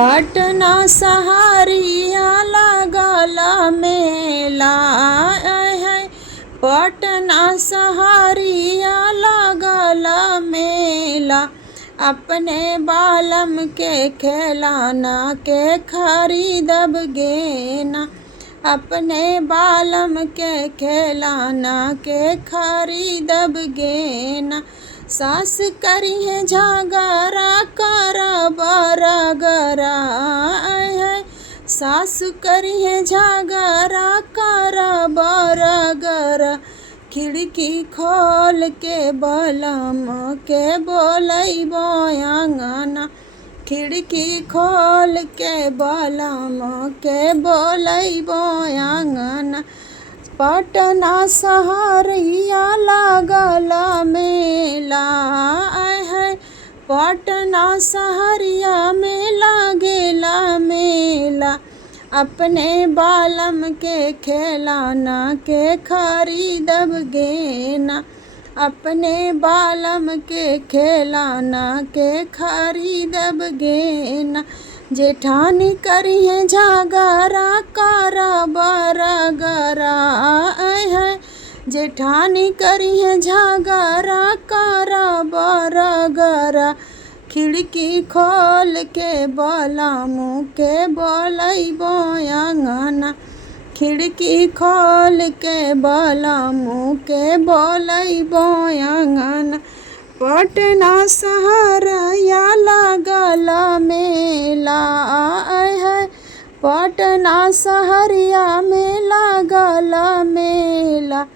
पटना सहरिया लागल मेला है। पटना सहरिया लागल मेला। अपने बालम के खिलौना के खरीदब गेना। अपने बालम के खिलौना के खरीदब गेना। सास करिए झगड़ा करब रगड़ा है। सास करिए झगड़ा करब रगड़ा। खिड़की खोल के बलम के बोलैबो अंगना। खिड़की खोल के बलम के बोलैबो अंगना। पटना सहरिया लागल मेला है। पटना सहरिया में लागेला मेला। अपने बालम के खिलौना के खरीदब गेना। अपने बालम के खिलौना के खरीदब गेना। जेठानी करिए झगड़ा करब रगड़ा है। जेठानी करिए झगड़ा करब रगड़ा। खिड़की खोल के बलम के बोलैबो अंगना। खिड़की खोल के बलम के बोलैबो अंगना। पटना सहरिया लागल मेला है। पटना सहरिया में लागल मेला।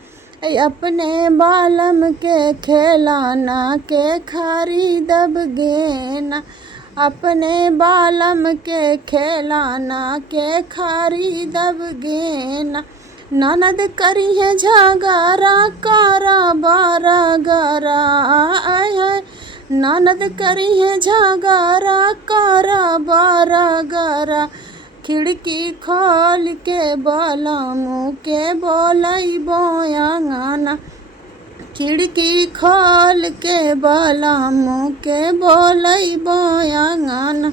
अपने बालम के खिलौना के खरीदब गेना। अपने बालम के खिलौना के खरीदब गेना। ननद करिए झगड़ा करब रगड़ा है। ननद करिए झगड़ा करब रगड़ा। खिड़की खोल के बलम के बोलैबो अंगना। खिड़की खोल के बलम के बोलैबो अंगना।